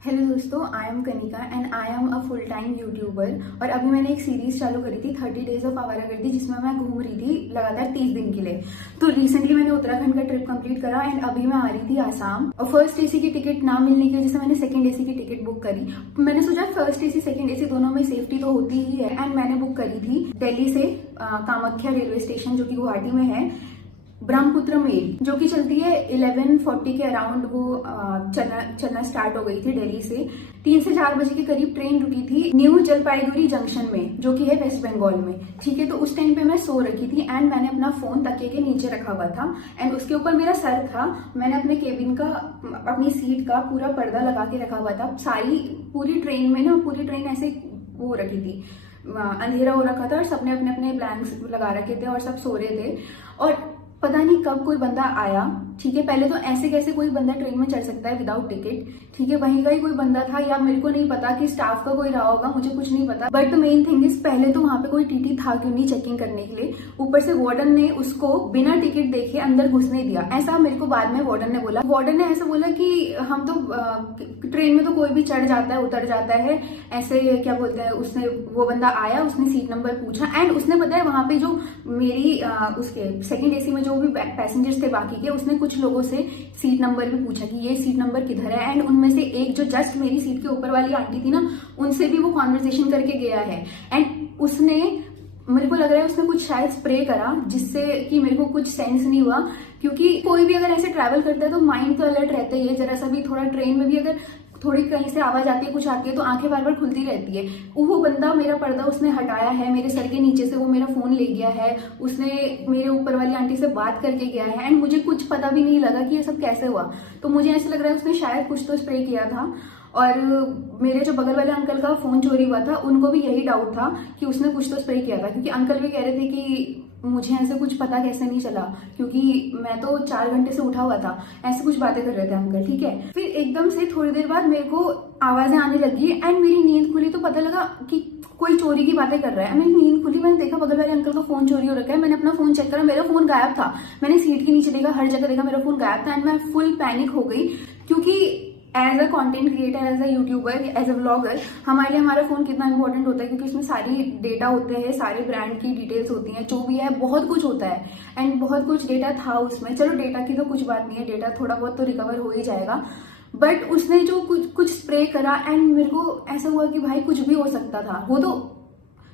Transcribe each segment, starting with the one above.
Hello दोस्तों, I am Kanika and I am a full time YouTuber. और अभी मैंने एक सीरीज चालू करी थी 30 डेज ऑफ आवारागर्दी, जिसमें मैं घूम रही थी लगातार 30 दिन के लिए। तो रिसेंटली मैंने उत्तराखंड का ट्रिप कंप्लीट करा एंड अभी मैं आ रही थी आसाम। और फर्स्ट एसी की टिकट ना मिलने की वजह से मैंने सेकंड एसी की टिकट बुक करी। मैंने सोचा फर्स्ट एसी सेकंड एसी दोनों में सेफ्टी तो होती ही है एंड मैंने बुक करी थी दिल्ली से कामाख्या रेलवे स्टेशन जो कि गुवाहाटी में है, ब्रह्मपुत्र मेल, जो कि चलती है 11:40 के अराउंड। वो चलना स्टार्ट हो गई थी दिल्ली से। 3 से 4 बजे के करीब ट्रेन रुकी थी न्यू जलपाईगुड़ी जंक्शन में, जो कि है वेस्ट बंगाल में। ठीक है, तो उस टाइम पे मैं सो रखी थी एंड मैंने अपना फोन तकिए के नीचे रखा हुआ था एंड उसके ऊपर मेरा सर था। मैंने अपने केबिन का, अपनी सीट का पूरा पर्दा लगा के रखा हुआ था। सारी पूरी ट्रेन में ना, पूरी ट्रेन ऐसे वो रखी थी, अंधेरा हो रखा था और सबने अपने अपने ब्लैंक्स लगा रखे थे और सब सो रहे थे। और पता नहीं कब कोई बंदा आया। ठीक है, पहले तो ऐसे कैसे कोई बंदा ट्रेन में चढ़ सकता है विदाउट टिकट। ठीक है, वहीं का ही कोई बंदा था या मेरे को नहीं पता कि स्टाफ का कोई रहा होगा, मुझे कुछ नहीं पता। But the main thing is, पहले तो वहां पे कोई टीटी था क्यों नहीं चेकिंग करने के लिए। ऊपर से वार्डन ने उसको बिना टिकट देखे अंदर घुसने दिया, ऐसा मेरे को बाद में वार्डन ने बोला। वार्डन ने ऐसा बोला कि हम तो ट्रेन में तो कोई भी चढ़ जाता है उतर जाता है, ऐसे क्या बोलते हैं। उसने, वो बंदा आया, उसने सीट नंबर पूछा एंड उसने बताया वहां पे जो मेरी उसके सेकंड एसी में जो भी पैसेंजर्स थे बाकी के, उसने कुछ लोगों से सीट नंबर भी पूछा कि ये सीट नंबर किधर है। एंड उनमें से एक जो जस्ट मेरी सीट के ऊपर वाली आंटी थी ना, उनसे भी वो कॉन्वर्सेशन करके गया है। एंड उसने, मेरे को लग रहा है उसने कुछ शायद स्प्रे करा, जिससे कि मेरे को कुछ सेंस नहीं हुआ। क्योंकि कोई भी अगर ऐसे ट्रैवल करता है तो माइंड तो अलर्ट रहता ही है। जरा सा भी थोड़ा ट्रेन में भी अगर थोड़ी कहीं से आवाज आती है, कुछ आती है, तो आंखें बार बार खुलती रहती है। वो बंदा, मेरा पर्दा उसने हटाया है, मेरे सर के नीचे से वो मेरा फोन ले गया है, उसने मेरे ऊपर वाली आंटी से बात करके गया है एंड मुझे कुछ पता भी नहीं लगा कि ये सब कैसे हुआ। तो मुझे ऐसा लग रहा है उसने शायद कुछ तो स्प्रे किया था। और मेरे जो बगल वाले अंकल का फोन चोरी हुआ था, उनको भी यही डाउट था कि उसने कुछ तो स्प्रे किया था। क्योंकि अंकल भी कह रहे थे कि मुझे ऐसे कुछ पता कैसे नहीं चला, क्योंकि मैं तो 4 घंटे से उठा हुआ था। ऐसे कुछ बातें कर रहे थे अंकल। ठीक है, फिर एकदम से थोड़ी देर बाद मेरे को आवाजें आने लगी एंड मेरी नींद खुली। तो पता लगा कि कोई चोरी की बातें कर रहा है। मेरी नींद खुली, मैंने देखा बगल वाले अंकल का फोन चोरी हो रखा है। मैंने अपना फोन चेक करा, मेरा फोन गायब था। मैंने सीट के नीचे देखा, हर जगह देखा, मेरा फोन गायब था एंड मैं फुल पैनिक हो गई। क्योंकि as a content creator, as a YouTuber, as a vlogger, हमारे लिए हमारा फोन कितना इंपॉर्टेंट होता है। क्योंकि उसमें सारी डेटा होते हैं, सारे ब्रांड की डिटेल्स होती हैं, जो भी है बहुत कुछ होता है एंड बहुत कुछ डेटा था उसमें। चलो डेटा की तो कुछ बात नहीं है, डेटा थोड़ा बहुत तो रिकवर हो ही जाएगा। बट उसने जो कुछ स्प्रे करा एंड मेरे को ऐसा हुआ कि भाई कुछ भी हो सकता था। वो तो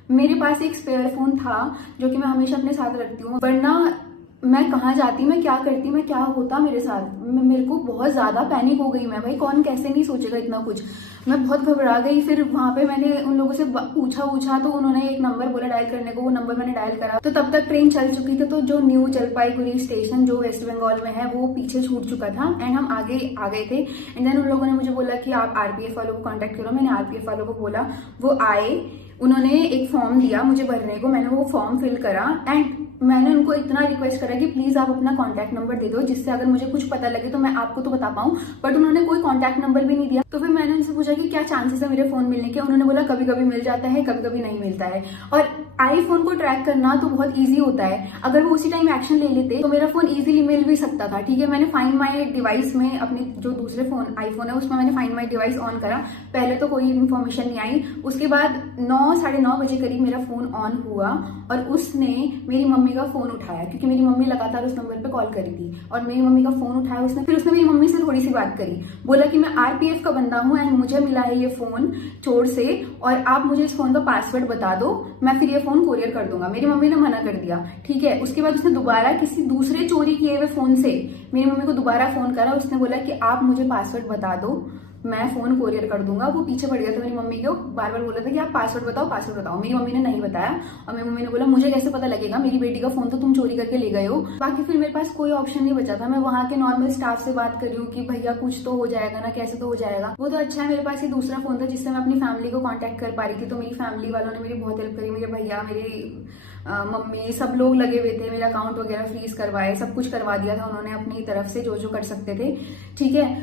मेरे पास एक स्पेयर फोन था जो कि मैं हमेशा अपने साथ रखती हूँ, वरना मैं कहाँ जाती, मैं क्या करती, मैं क्या होता मेरे साथ। मेरे को बहुत ज्यादा पैनिक हो गई मैं। भाई कौन कैसे नहीं सोचेगा इतना कुछ। मैं बहुत घबरा गई। फिर वहां पे मैंने उन लोगों से पूछा तो उन्होंने एक नंबर बोला डायल करने को। वो नंबर मैंने डायल करा तो तब तक ट्रेन चल चुकी थी। तो जो न्यू जलपाईगुड़ी स्टेशन जो वेस्ट बंगाल में है, वो पीछे छूट चुका था एंड हम आगे आ गए थे। एंड देन उन लोगों ने मुझे बोला कि आप आरपीएफ वालों को कॉन्टेक्ट करो। मैंने आरपीएफ वालों को बोला, वो आए, उन्होंने एक फॉर्म दिया मुझे भरने को। मैंने वो फॉर्म फिल करा एंड मैंने उनको इतना रिक्वेस्ट करा कि प्लीज आप अपना कॉन्टैक्ट नंबर दे दो, जिससे अगर मुझे कुछ पता लगे तो मैं आपको तो बता पाऊं। बट उन्होंने कोई कॉन्टैक्ट नंबर भी नहीं दिया। तो फिर मैंने उनसे पूछा कि क्या चांसेस है मेरे फोन मिलने के। उन्होंने बोला कभी कभी मिल जाता है, कभी कभी नहीं मिलता है। और आईफोन को ट्रैक करना तो बहुत ईजी होता है। अगर वो उसी टाइम एक्शन ले लेते तो मेरा फोन ईजिली मिल भी सकता था। ठीक है, मैंने फाइंड माई डिवाइस में, अपने जो दूसरे फोन आईफोन है उसमें मैंने फाइंड माई डिवाइस ऑन करा। पहले तो कोई इन्फॉर्मेशन नहीं आई। उसके बाद 9-9:30 बजे करीब मेरा फोन ऑन हुआ और उसने मेरी मम्मी का फोन उठाया, क्योंकि मेरी मम्मी लगातार उस नंबर पे कॉल करी थी। और मेरी मम्मी का फोन उठाया उसने। फिर उसने मेरी मम्मी से थोड़ी सी बात करी, बोला कि मैं आरपीएफ का बंदा हूं एंड मुझे मिला है ये फोन चोर से, और आप मुझे इस फोन का पासवर्ड बता दो, मैं फिर ये फोन कोरियर कर दूंगा। मेरी मम्मी ने मना कर दिया। ठीक है, उसके बाद उसने दोबारा किसी दूसरे चोरी किए हुए फोन से मेरी मम्मी को दोबारा फोन करा। उसने बोला कि आप मुझे पासवर्ड बता दो, मैं फोन कोरियर कर दूंगा। वो पीछे पड़ गया था मेरी मम्मी को, बार बार बोला था कि आप पासवर्ड बताओ, पासवर्ड बताओ। मेरी मम्मी ने नहीं बताया और मेरी मम्मी ने बोला मुझे कैसे पता लगेगा, मेरी बेटी का फोन तो तुम चोरी करके ले गए हो। बाकी फिर मेरे पास कोई ऑप्शन नहीं बचा था। मैं वहां के नॉर्मल स्टाफ से बात कर रही हूँ कि भैया कुछ तो हो जाएगा ना, कैसे तो हो जाएगा। वो तो अच्छा है, मेरे पास ये दूसरा फोन था जिससे मैं अपनी फैमिली को कॉन्टेक्ट कर पा रही थी। तो मेरी फैमिली वालों ने मेरी बहुत हेल्प करी। मेरे भैया, मेरी मम्मी, सब लोग लगे हुए थे। मेरा अकाउंट वगैरह फ्रीज करवाए, सब कुछ करवा दिया था उन्होंने अपनी तरफ से जो जो कर सकते थे। ठीक है,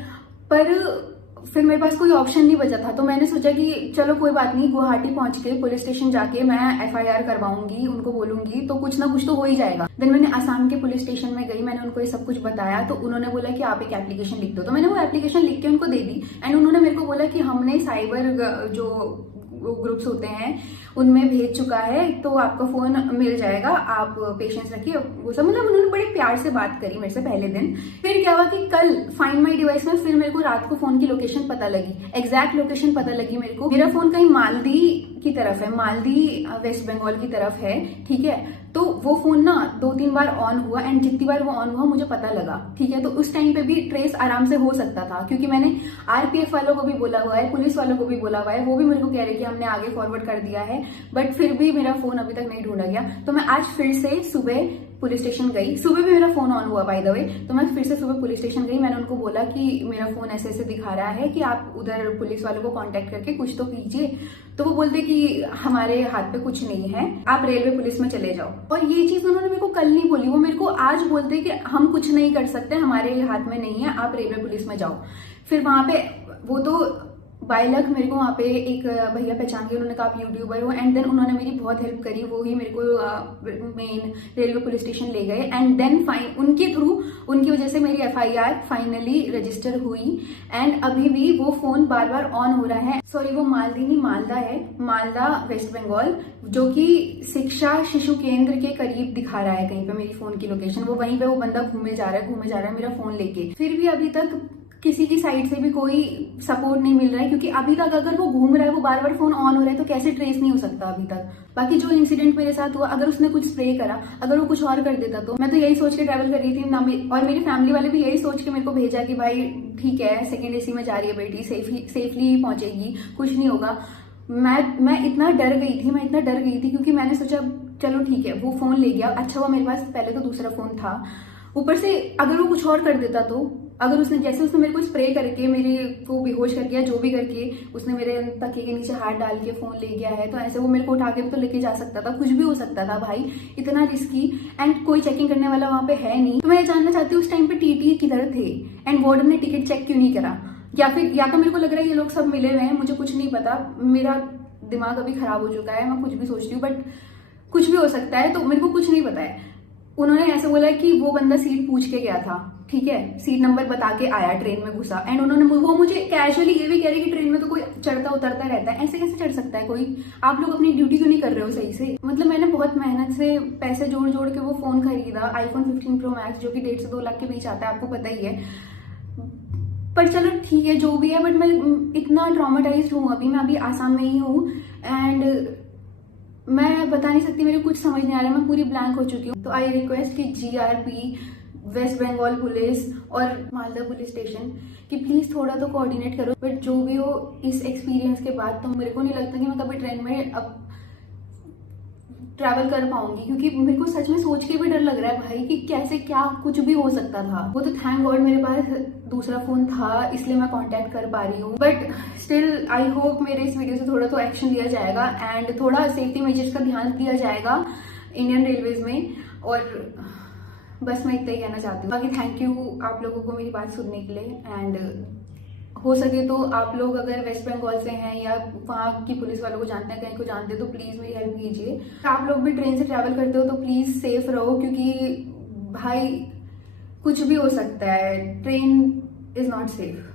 पर फिर मेरे पास कोई ऑप्शन नहीं बचा था, तो मैंने सोचा कि चलो कोई बात नहीं, गुवाहाटी पहुंच के पुलिस स्टेशन जाके मैं FIR करवाऊंगी, उनको बोलूंगी तो कुछ ना कुछ तो हो ही जाएगा। देन मैंने आसाम के पुलिस स्टेशन में गई, मैंने उनको ये सब कुछ बताया, तो उन्होंने बोला कि आप एक एप्लीकेशन लिख दो। तो मैंने वो एप्लीकेशन लिख के उनको दे दी एंड उन्होंने मेरे को बोला कि हमने साइबर जो ग्रुप्स होते हैं उनमें भेज चुका है, तो आपका फोन मिल जाएगा, आप पेशेंस रखिए, वो सब। मतलब उन्होंने बड़े प्यार से बात करी मेरे से पहले दिन। फिर क्या हुआ कि कल फाइंड माई डिवाइस में फिर मेरे को रात को फोन की लोकेशन पता लगी, एग्जैक्ट लोकेशन पता लगी मेरे को। मेरा फोन कहीं मालदी की तरफ है, मालदी वेस्ट बंगाल की तरफ है, ठीक है। तो वो फोन ना 2-3 बार ऑन हुआ एंड जितनी बार वो ऑन हुआ मुझे पता लगा, ठीक है। तो उस टाइम पे भी ट्रेस आराम से हो सकता था, क्योंकि मैंने RPF वालों को भी बोला हुआ है, पुलिस वालों को भी बोला हुआ है, वो भी मेरे को कह रहे कि हमने आगे फॉरवर्ड कर दिया है, बट फिर भी मेरा फोन अभी तक नहीं ढूंढा गया। तो मैं आज फिर से सुबह पुलिस स्टेशन गई, सुबह भी मेरा फोन ऑन हुआ बाय द वे। तो मैं फिर से सुबह पुलिस स्टेशन गई, मैंने उनको बोला कि मेरा फोन ऐसे ऐसे दिखा रहा है कि आप उधर पुलिस वालों को कांटेक्ट करके कुछ तो कीजिए। तो वो बोलते कि हमारे हाथ पे कुछ नहीं है, आप रेलवे पुलिस में चले जाओ। और ये चीज उन्होंने मेरे को कल नहीं बोली, वो मेरे को आज बोलते कि हम कुछ नहीं कर सकते, हमारे हाथ में नहीं है, आप रेलवे पुलिस में जाओ। फिर वहां पे वो तो बाय लक मेरे को वहाँ पे एक भैया पहचान के, उन्होंने कहा आप यूट्यूबर हो, एंड देन उन्होंने मेरी बहुत हेल्प करी, वो ही मेरे को मेन रेलवे पुलिस स्टेशन ले गए एंड देन उनके थ्रू, उनकी वजह से मेरी FIR फाइनली रजिस्टर हुई एंड अभी भी वो फोन बार बार ऑन हो रहा है। सॉरी, वो मालदी नहीं मालदा है, मालदा वेस्ट बंगाल, जो कि शिक्षा शिशु केंद्र के करीब दिखा रहा है कहीं पे मेरी फोन की लोकेशन। वो वहीं पे वो बंदा घूमे जा रहा है मेरा फोन लेके। फिर भी अभी तक किसी की साइड से भी कोई सपोर्ट नहीं मिल रहा है, क्योंकि अभी तक अगर वो घूम रहा है, वो बार बार फोन ऑन हो रहा है, तो कैसे ट्रेस नहीं हो सकता अभी तक। बाकी जो इंसिडेंट मेरे साथ हुआ, अगर उसने कुछ स्प्रे करा, अगर वो कुछ और कर देता, तो मैं तो यही सोच के ट्रैवल कर रही थी ना, और मेरी फैमिली वाले भी यही सोच के मेरे को भेजा कि भाई ठीक है, सेकेंड AC में जा रही है बेटी, सेफली पहुंचेगी, कुछ नहीं होगा। मैं इतना डर गई थी क्योंकि मैंने सोचा चलो ठीक है, वो फोन ले गया, अच्छा हुआ मेरे पास पहले तो दूसरा फोन था, ऊपर से अगर वो कुछ और कर देता, तो अगर उसने मेरे को स्प्रे करके मेरे को बेहोश कर दिया, जो भी करके उसने मेरे तकिए के नीचे हाथ डाल के फोन ले गया है, तो ऐसे वो मेरे को उठा के तो लेके जा सकता था, कुछ भी हो सकता था भाई, इतना रिस्की एंड कोई चेकिंग करने वाला वहां पे है नहीं। तो मैं जानना चाहती हूँ उस टाइम पे TT किधर थे एंड वार्डन ने टिकट चेक क्यों नहीं करा, या तो मेरे को लग रहा है ये लोग सब मिले हुए हैं, मुझे कुछ नहीं पता, मेरा दिमाग अभी खराब हो चुका है, मैं कुछ भी सोचती हूँ, बट कुछ भी हो सकता है, तो मेरे को कुछ नहीं पता है। उन्होंने ऐसे बोला कि वो बंदा सीट पूछ के गया था, ठीक है, सीट नंबर बता के आया, ट्रेन में घुसा एंड वो मुझे कैजुअली ये भी कह रहे कि ट्रेन में तो कोई चढ़ता उतरता रहता है, ऐसे कैसे चढ़ सकता है कोई, आप लोग अपनी ड्यूटी क्यों नहीं कर रहे हो सही से। मतलब मैंने बहुत मेहनत से पैसे जोड़ जोड़ के वो फोन खरीदा, iPhone 15 Pro Max, जो कि 1.5 से 2 लाख के बीच आता है, आपको पता ही है। पर चलो ठीक है, जो भी है, बट मैं इतना ट्रॉमेटाइज्ड हूँ अभी, मैं अभी आसाम में ही हूँ एंड मैं बता नहीं सकती, मेरे कुछ समझ नहीं आ रहा है, मैं पूरी ब्लैंक हो चुकी हूँ। तो आई रिक्वेस्ट कि GRP, वेस्ट बंगाल पुलिस और मालदा पुलिस स्टेशन कि प्लीज थोड़ा तो कोऑर्डिनेट करो। बट जो भी हो, इस एक्सपीरियंस के बाद तो मेरे को नहीं लगता कि मैं कभी ट्रेन में अब ट्रैवल कर पाऊंगी, क्योंकि मेरे को सच में सोच के भी डर लग रहा है भाई कि कैसे क्या कुछ भी हो सकता था। वो तो थैंक गॉड मेरे पास दूसरा फोन था, इसलिए मैं कांटेक्ट कर पा रही हूँ, बट स्टिल आई होप मेरे इस वीडियो से थोड़ा तो एक्शन लिया जाएगा एंड थोड़ा सेफ्टी मेजर्स का ध्यान दिया जाएगा इंडियन रेलवेज में। और बस मैं इतना ही कहना चाहती हूँ। बाकी थैंक यू आप लोगों को मेरी बात सुनने के लिए एंड हो सके तो आप लोग अगर वेस्ट बंगाल से हैं या वहाँ की पुलिस वालों को जानते हैं, कहीं को जानते हैं, तो प्लीज मेरी हेल्प कीजिए। आप लोग भी ट्रेन से ट्रैवल करते हो तो प्लीज सेफ रहो, क्योंकि भाई कुछ भी हो सकता है, ट्रेन इज नॉट सेफ।